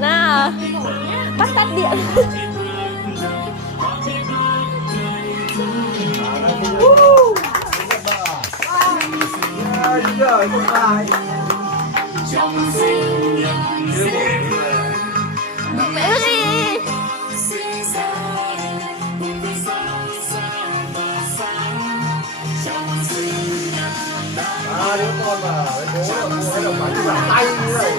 Nào, bắt tắt điện. Mẹ ơi. Đứa con mà bố là mua cái đồng bánh tay như này